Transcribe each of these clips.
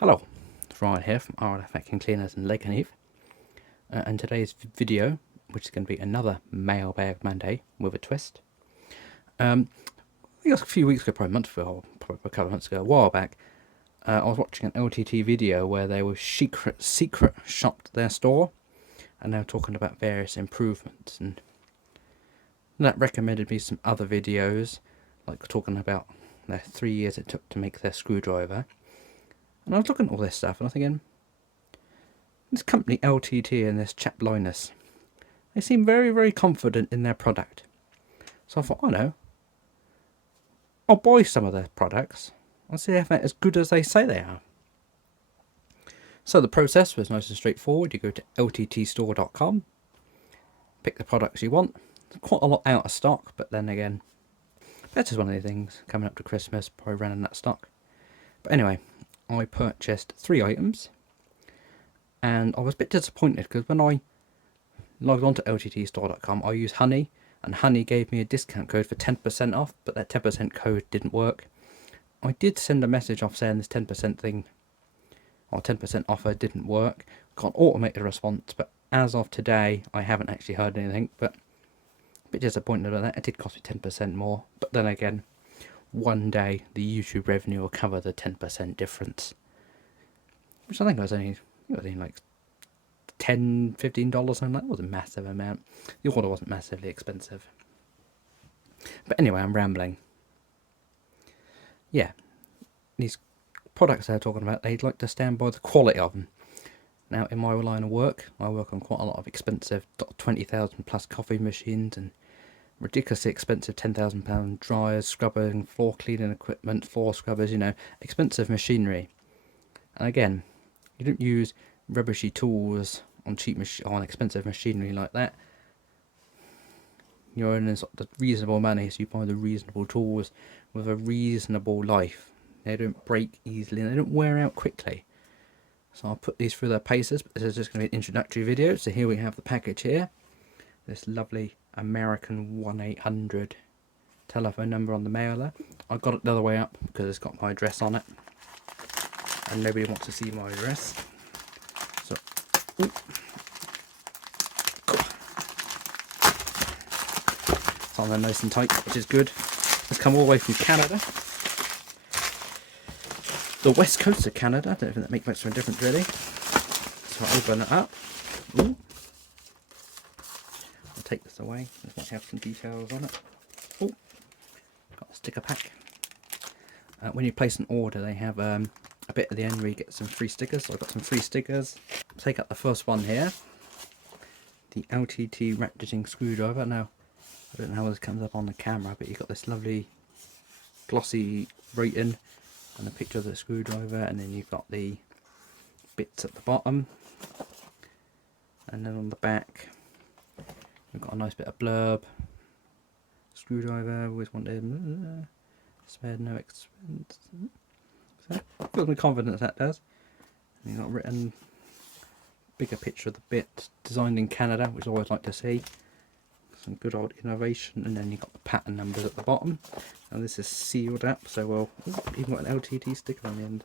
Hello, it's Ryan here from RLF Vacuum Cleaners in Lakenheath, and today's video, which is going to be another mailbag Monday with a twist. I think it was a few weeks ago, probably a month ago, or probably a couple of months ago, a while back. I was watching an LTT video where they were secret shopped their store, and they were talking about various improvements, and that recommended me some other videos, like talking about the 3 years it took to make their screwdriver. And I was looking at all this stuff, and I was thinking, this company LTT and this chap Linus, they seem very, very confident in their product. So I thought, I know, I'll buy some of their products and see if they're as good as they say they are. So the process was nice and straightforward. You go to lttstore.com, pick the products you want. There's quite a lot out of stock, but then again, that's just one of the things coming up to Christmas, probably running that stock. But anyway, I purchased 3 items, and I was a bit disappointed because when I logged on to lttstore.com, I used Honey, and Honey gave me a discount code for 10% off, but that 10% code didn't work. I did send a message off saying this 10% thing, or 10% offer didn't work. Got an automated response, but as of today, I haven't actually heard anything, but a bit disappointed about that. It did cost me 10% more, but then again, one day the YouTube revenue will cover the 10% difference, which I think was only like $10-15, something like that. It was a massive amount. The order wasn't massively expensive, but anyway, I'm rambling. Yeah, these products they're talking about, they'd like to stand by the quality of them. Now, in my line of work, I work on quite a lot of expensive 20,000 plus coffee machines and ridiculously expensive £10,000 dryers, scrubbing, floor cleaning equipment, floor scrubbers, expensive machinery. And again, you don't use rubbishy tools on on expensive machinery like that. You're earning sort of reasonable money, so you buy the reasonable tools with a reasonable life. They don't break easily and they don't wear out quickly. So I'll put these through their paces, but this is just going to be an introductory video. So here we have the package here. This lovely American 1-800 telephone number on the mailer. I got it the other way up because it's got my address on it, and nobody wants to see my address. So, it's on there nice and tight, which is good. It's come all the way from Canada, the west coast of Canada. I don't think that makes much of a difference really. So I'll open it up. Ooh. I'll take this away. This might have some details on it. Oh, got a sticker pack. When you place an order, they have a bit at the end where you get some free stickers. So I've got some free stickers. Take out the first one here. The LTT ratcheting screwdriver. Now, I don't know how this comes up on the camera, but you've got this lovely glossy rating and a picture of the screwdriver, and then you've got the bits at the bottom, and then on the back we've got a nice bit of blurb. Screwdriver, always wanted, spared no expense. So feels me confidence that does. And you've got written bigger picture of the bit, designed in Canada, which I always like to see. Some good old innovation, and then you've got the pattern numbers at the bottom, and this is sealed up, so we'll even got an LTT sticker on the end.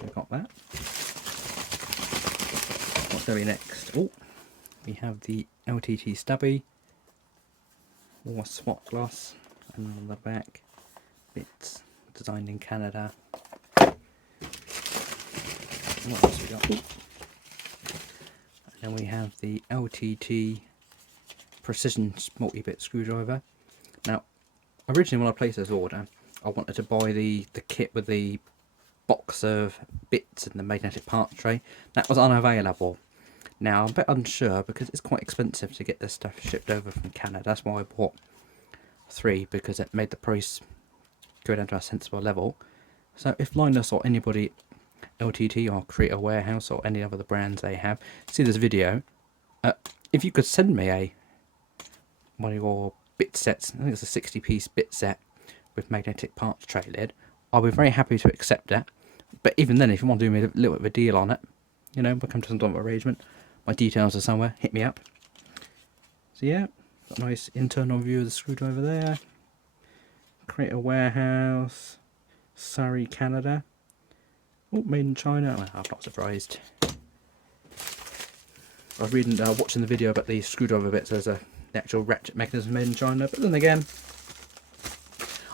We've got that. What's going to be next? Oh, we have the LTT stubby or swat gloss, and on the back it's designed in Canada. What else we got? Ooh. And then we have the LTT precision multi-bit screwdriver. Now, originally when I placed this order, I wanted to buy the kit with the box of bits and the magnetic parts tray. That was unavailable. Now, I'm a bit unsure because it's quite expensive to get this stuff shipped over from Canada. That's why I bought 3, because it made the price go down to a sensible level. So if Linus or anybody, LTT or Creator Warehouse or any other brands they have, see this video, if you could send me one of your bit sets, I think it's a 60-piece bit set with magnetic parts tray lid, I'll be very happy to accept that. But even then, if you want to do me a little bit of a deal on it, we'll come to some sort of arrangement. My details are somewhere, hit me up. So yeah, got a nice internal view of the screwdriver there. Creator Warehouse, Surrey, Canada. Oh, made in China. Well, I'm not surprised. I was reading, watching the video about the screwdriver bits. There's the actual ratchet mechanism made in China, but then again,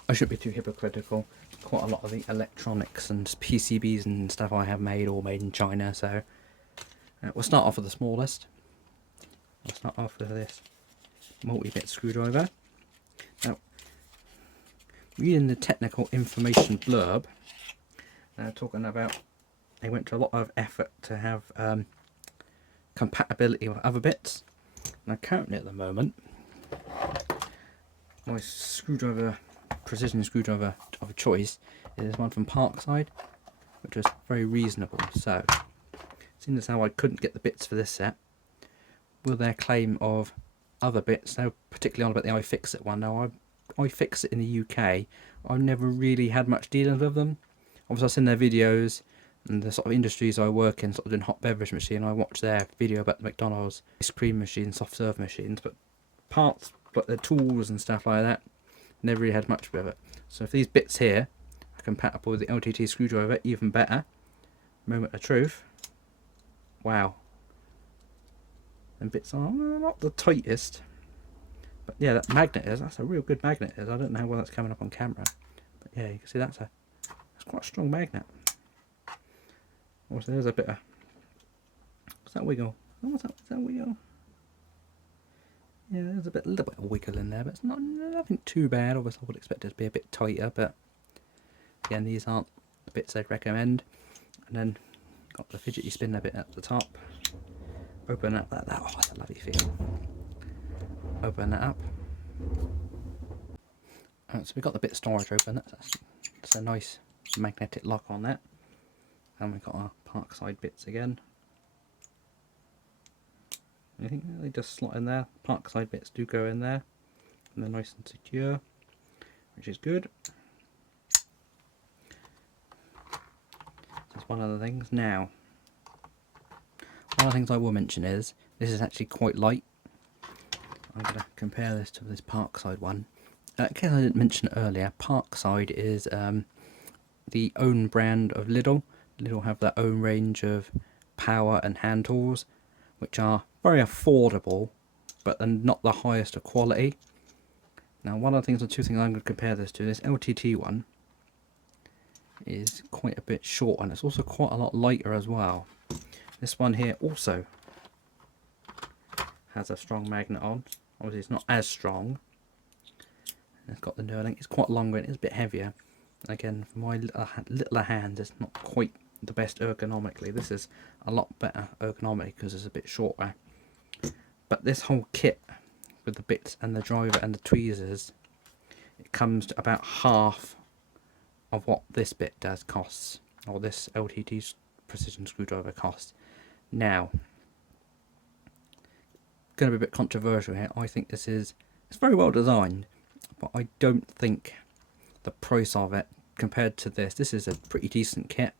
I shouldn't be too hypocritical. Quite a lot of the electronics and PCBs and stuff I have made all made in China. So we'll start off with the smallest. I'll start off with this multi-bit screwdriver. Now, reading the technical information blurb, talking about they went to a lot of effort to have compatibility with other bits. Now currently at the moment, my screwdriver, precision screwdriver of choice is one from Parkside, which was very reasonable. So, seeing as how I couldn't get the bits for this set, with their claim of other bits, now particularly on about the iFixit one. Now iFixit in the UK, I've never really had much dealings with them. Obviously I've seen their videos and the sort of industries I work in, sort of doing hot beverage machine. I watch their video about the McDonald's ice cream machines, soft serve machines, but parts like the tools and stuff like that, never really had much with it. So if these bits here are compatible with the LTT screwdriver, even better. Moment of truth. Wow. And bits are not the tightest, but yeah, that magnet is. That's a real good magnet. I don't know how well that's coming up on camera, but yeah, you can see that's quite a strong magnet. Also, there's a bit of, what's that wiggle? Oh, what's that wiggle? Yeah, there's a little bit of wiggle in there, but it's nothing too bad. Obviously, I would expect it to be a bit tighter, but again, these aren't the bits I'd recommend. And then got the fidgety spinner bit at the top. Open up that. Oh, that's a lovely feel. Open that up. So we've got the bit storage open. That's a nice magnetic lock on that. And we've got our Parkside bits again. I think they just slot in there. Parkside bits do go in there, and they're nice and secure, which is good. That's one of the things. Now, one of the things I will mention is this is actually quite light. I'm going to compare this to this Parkside one. In case I didn't mention earlier, Parkside is the own brand of Lidl. Lidl have their own range of power and hand tools, which are very affordable, but they're not the highest of quality. Now, one of the things, the two things I'm going to compare this to, this LTT one is quite a bit short, and it's also quite a lot lighter as well. This one here also has a strong magnet on. Obviously, it's not as strong. It's got the knurling. It's quite longer and it's a bit heavier. Again, for my littler hands, it's not quite the best ergonomically. This is a lot better ergonomically because it's a bit shorter. But this whole kit with the bits and the driver and the tweezers, it comes to about half of what this bit costs, or this LTT precision screwdriver costs. Now, going to be a bit controversial here. I think it's very well designed, but I don't think the price of it compared to this is a pretty decent kit.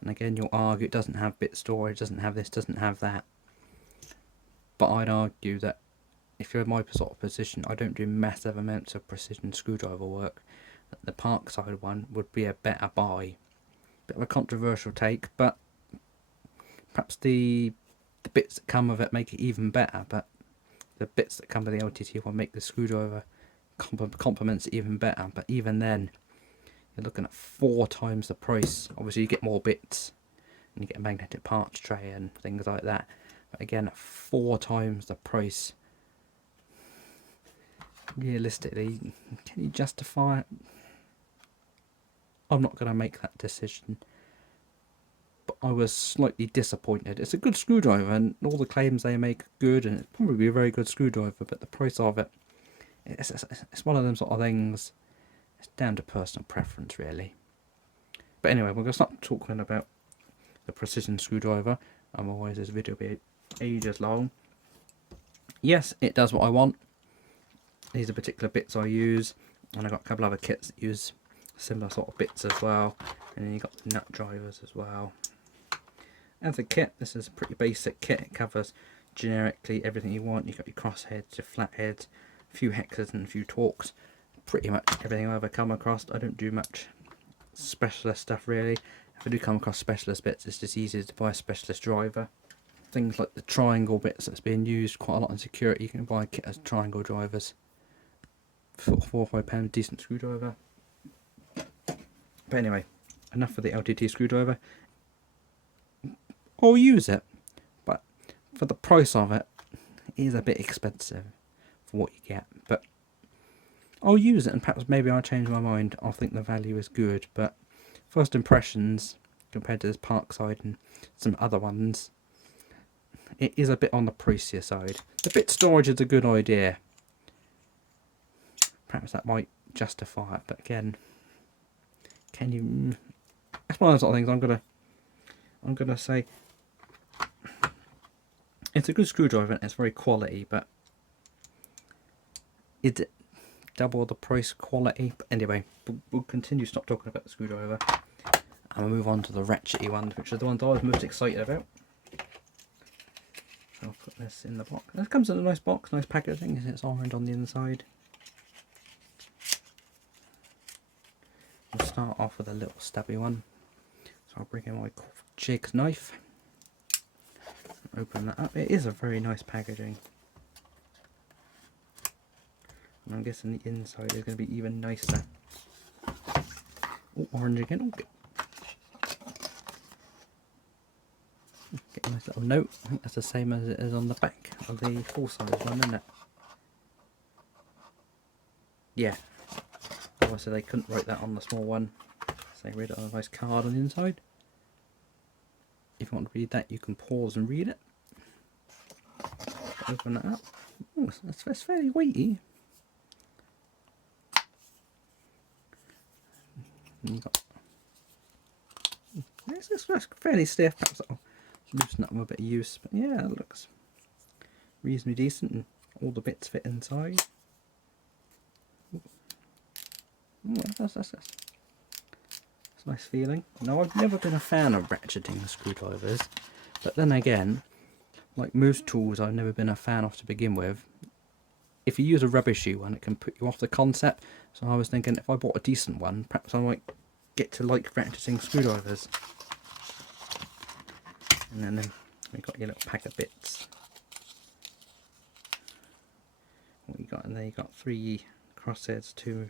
And again, you'll argue it doesn't have bit storage, doesn't have this, doesn't have that. But I'd argue that if you're in my sort of position, I don't do massive amounts of precision screwdriver work. The Parkside one would be a better buy. Bit of a controversial take, but perhaps the bits that come with it make it even better. But the bits that come with the LTT one make the screwdriver complements it even better. But even then, you're looking at 4 times the price. Obviously, you get more bits, and you get a magnetic parts tray and things like that. But again, at 4 times the price. Realistically, can you justify it? I'm not going to make that decision, but I was slightly disappointed. It's a good screwdriver, and all the claims they make are good, and it's probably a very good screwdriver, but the price of it, it's one of them sort of things. It's down to personal preference, really. But anyway, we're going to start talking about the precision screwdriver. Otherwise, this video will be ages long. Yes, it does what I want. These are particular bits I use, and I've got a couple other kits that use similar sort of bits as well. And then you've got the nut drivers as well. As a kit, this is a pretty basic kit. It covers generically everything you want. You've got your crossheads, your flatheads, a few hexes and a few torques. Pretty much everything I've ever come across. I don't do much specialist stuff really. if I do come across specialist bits, it's just easier to buy a specialist driver. Things like the triangle bits that's being used quite a lot in security, you can buy a kit of triangle drivers for £4 or £5, decent screwdriver. But anyway, enough for the LTT screwdriver. I'll use it, but for the price of it, it is a bit expensive for what you get. But I'll use it, and perhaps maybe I'll change my mind. I think the value is good, but first impressions compared to this Parkside and some other ones, it is a bit on the pricier side. The bit storage is a good idea. Perhaps that might justify it, but again, can you? That's one of those sort of things. I'm gonna say it's a good screwdriver and it's very quality, but is it double the price quality? But anyway, we'll continue. Stop talking about the screwdriver, and we'll move on to the ratchety ones, which are the ones I was most excited about. So I'll put this in the box. This comes in a nice box, nice packaging. It's orange on the inside. We'll start off with a little stabby one. So I'll bring in my jig knife. Open that up. It is a very nice packaging. And I'm guessing the inside is going to be even nicer. Oh, orange again. Oh, get a nice little note. I think that's the same as it is on the back of the full-size one, isn't it? Yeah. Obviously they couldn't write that on the small one, so they read it on a nice card on the inside. If you want to read that, you can pause and read it. Open that up. Oh, that's fairly weighty. And you've got, it's fairly stiff. Perhaps I'll loosen that with a bit of use, but yeah, it looks reasonably decent, and all the bits fit inside. Oh, that's a nice feeling. Now, I've never been a fan of ratcheting screwdrivers, but then again, like most tools I've never been a fan of to begin with. If you use a rubbishy one, it can put you off the concept. So I was thinking, if I bought a decent one, perhaps I might get to like ratcheting screwdrivers. And then we've got your little pack of bits. What you got in there? You got 3 crossheads, 2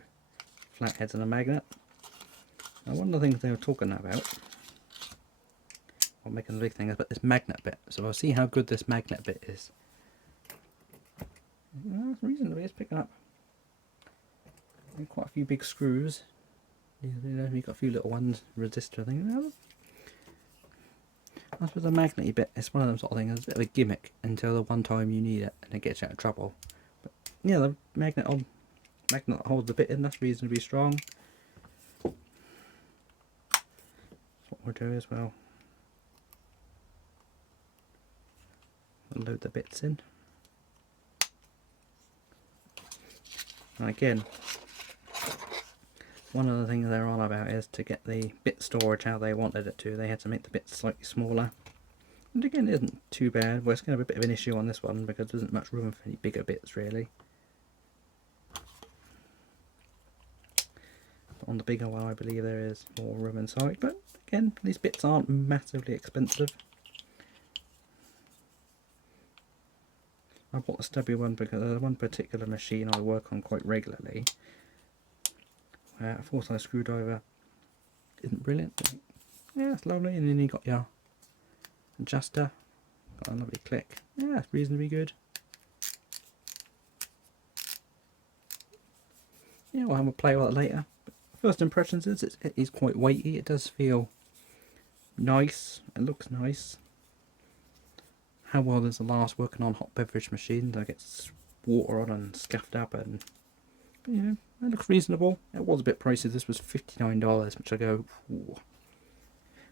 flatheads, and a magnet. Now, one of the things they were talking about, or making a big thing, is about this magnet bit. So I'll see how good this magnet bit is. Well, reasonably, it's picking up quite a few big screws. You know, you've got a few little ones, resistor thing. I suppose the magnety bit, it's one of them sort of things. It's a bit of a gimmick until the one time you need it, and it gets you out of trouble. But yeah, the magnet that holds the bit in, that's reasonably strong. What we'll do as well, we'll load the bits in. And again, one of the things they're on about is to get the bit storage how they wanted it to. They had to make the bits slightly smaller. And again, it isn't too bad. Well, it's going to be a bit of an issue on this one because there isn't much room for any bigger bits really. But on the bigger one, I believe there is more room inside. But again, these bits aren't massively expensive. I bought the stubby one because there's one particular machine I work on quite regularly. A full-size screwdriver isn't brilliant. Yeah, it's lovely. And then you got your adjuster. Got a lovely click. Yeah, it's reasonably good. Yeah, we'll have a play with it later. But first impressions is it is quite weighty. It does feel nice. It looks nice. How well does it last working on hot beverage machines? I get water on and scuffed up, and you know, it looks reasonable. It was a bit pricey. This was $59, which I go, ooh.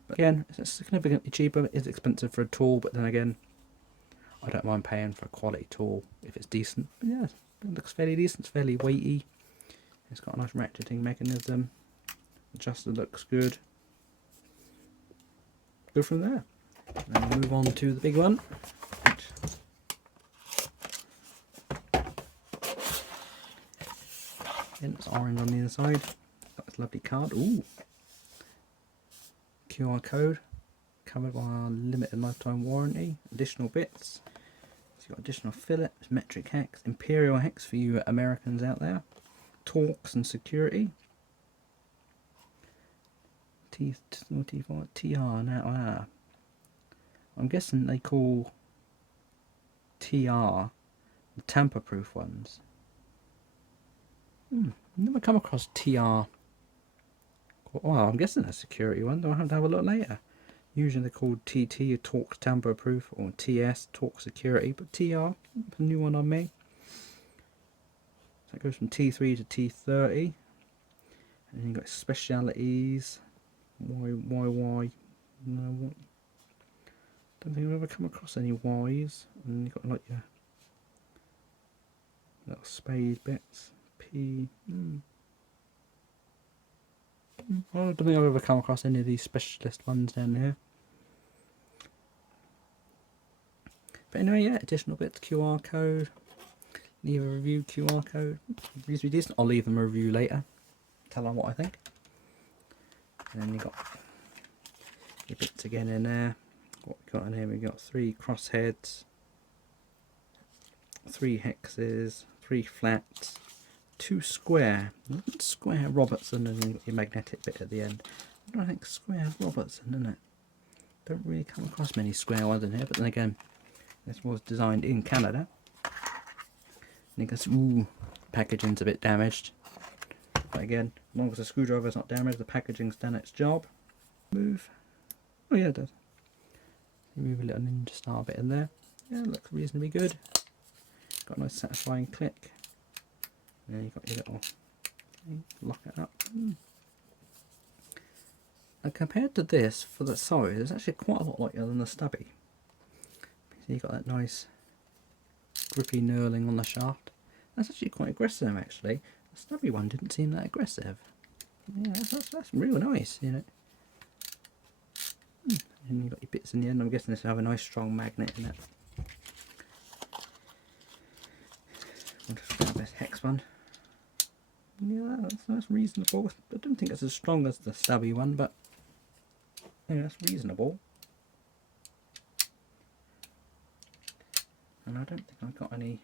But again, it's significantly cheaper. It is expensive for a tool, but then again, I don't mind paying for a quality tool if it's decent. But yeah, it looks fairly decent. It's fairly weighty. It's got a nice ratcheting mechanism. Adjuster looks good. Go from there. Then we'll move on to the big one. Again, it's orange on the inside. Got this lovely card. Ooh. QR code, covered by our limited lifetime warranty. Additional bits. So you've got additional Phillips, metric hex, imperial hex for you Americans out there. Torques and security. T45 TR now. I'm guessing they call TR the tamper-proof ones. Never come across TR. Well, I'm guessing a security one. Do I have to have a look later? Usually they're called TT, Torque Tamper-Proof, or TS, Torque Security, but TR, a new one on me. So it goes from T3 to T30. And then you've got specialities. YY. No, what? Don't think I've ever come across any Ys. And you've got like your little spade bits. P. I don't think I've ever come across any of these specialist ones down here. But anyway, yeah, additional bits, QR code. Leave a review, QR code. Reasonably decent. I'll leave them a review later. Tell them what I think. And then you've got your bits again in there. What we got in here? We've got 3 crossheads, 3 hexes, 3 flats, 2 square Robertson, and then you've got your magnetic bit at the end. I don't think square Robertson, isn't it? Don't really come across many square ones in here, but then again, this was designed in Canada. And you can see, ooh, packaging's a bit damaged. But again, as long as the screwdriver's not damaged, the packaging's done its job. Move. Oh yeah, it does. Move a little ninja star bit in there. Yeah, it looks reasonably good. Got a nice satisfying click. And then you've got your little thing, lock it up. And compared to this, for the size, it's actually quite a lot lighter than the stubby. So you've got that nice grippy knurling on the shaft. That's actually quite aggressive, actually. The stubby one didn't seem that aggressive. Yeah, that's real nice, you know. And you've got your bits in the end. I'm guessing this will have a nice strong magnet in it. I'll just grab this hex one. Yeah, that's reasonable. I don't think it's as strong as the stubby one, but yeah, that's reasonable. And I don't think I've got any.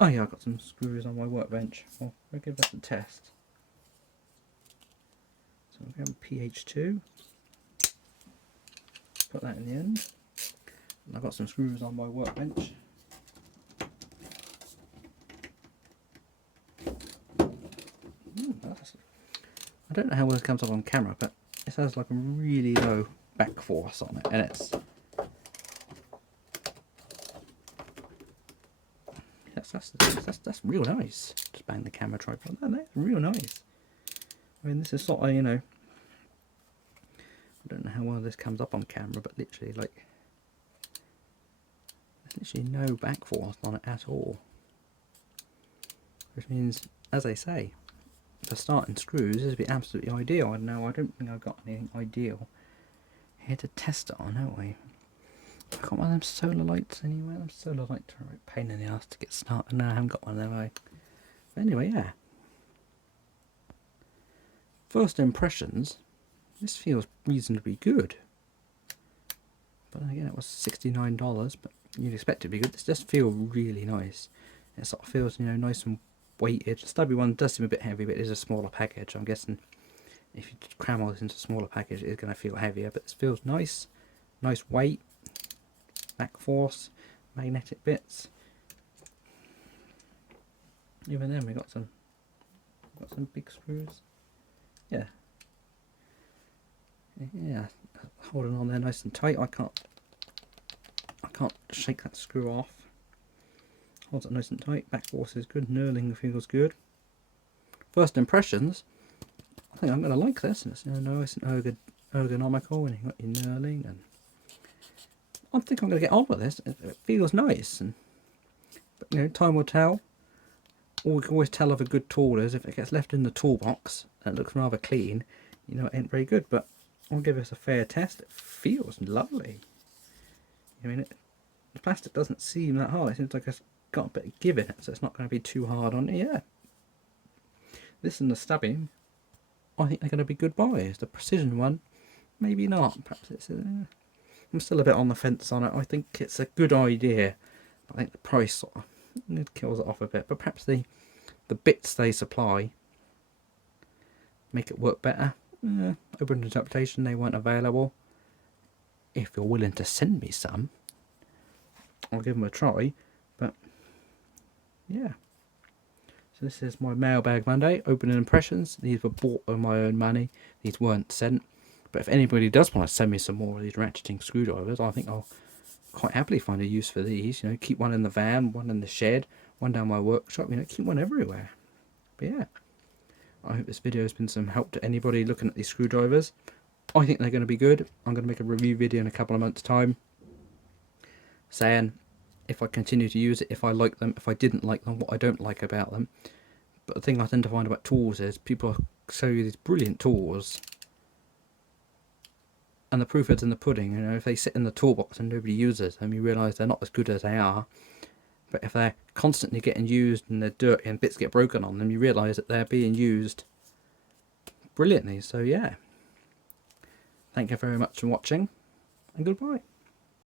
Oh yeah, I've got some screws on my workbench. Well, I'll give that a test. So I'll go PH2. Put that in the end. And I've got some screws on my workbench. I don't know how well it comes up on camera, but it has like a really low back force on it, and it's that's real nice. Just bang the camera tripod. That's real nice. I mean, this is sort of, you know, I don't know how well this comes up on camera, but literally, like, there's literally no back force on it at all. Which means, as they say, for starting screws, this would be absolutely ideal. And now I don't think I've got anything ideal here to test it on, have we? I've got one of them solar lights anyway. Them solar lights are a right pain in the ass to get started. No, I haven't got one of them, have I? But anyway, yeah. First impressions, this feels reasonably good. But again, it was $69, but you'd expect it to be good. This does feel really nice. It sort of feels, you know, nice and weighted. The stubby one does seem a bit heavy, but it is a smaller package. I'm guessing if you cram all this into a smaller package, it is going to feel heavier. But this feels nice, nice weight, back force, magnetic bits. Even then, we got some big screws. Yeah, yeah, holding on there nice and tight. I can't shake that screw off. Holds it nice and tight. Back force is good. Knurling feels good. First impressions, I think I'm going to like this. And it's, you know, nice and ergonomical, and you've got your knurling, and I think I'm going to get on with this. It feels nice, but you know, time will tell. All we can always tell of a good tool is if it gets left in the toolbox and it looks rather clean, you know, it ain't very good. But I'll give this a fair test. It feels lovely. I mean, the plastic doesn't seem that hard. It seems like it's got a bit of give in it, so it's not going to be too hard on it. Yeah. This and the stubbing, I think they're going to be good buys. The precision one, maybe not. Perhaps it's I'm still a bit on the fence on it. I think it's a good idea. I think the price sort of it kills it off a bit. But perhaps the bits they supply make it work better. Open interpretation, they weren't available. If you're willing to send me some, I'll give them a try. But yeah. So this is my Mailbag Monday opening impressions. These were bought with my own money. These weren't sent. But if anybody does want to send me some more of these ratcheting screwdrivers, I think I'll quite happily find a use for these. You know, keep one in the van, one in the shed, one down my workshop. You know, keep one everywhere. But yeah, I hope this video has been some help to anybody looking at these screwdrivers. I think they're going to be good. I'm going to make a review video in a couple of months' time, saying if I continue to use it, if I like them, if I didn't like them, what I don't like about them. But the thing I tend to find about tools is people show you these brilliant tools, and the proof is in the pudding. You know, if they sit in the toolbox and nobody uses them, you realise they're not as good as they are. But if they're constantly getting used and they're dirty and bits get broken on them, you realise that they're being used brilliantly. So yeah, thank you very much for watching, and goodbye.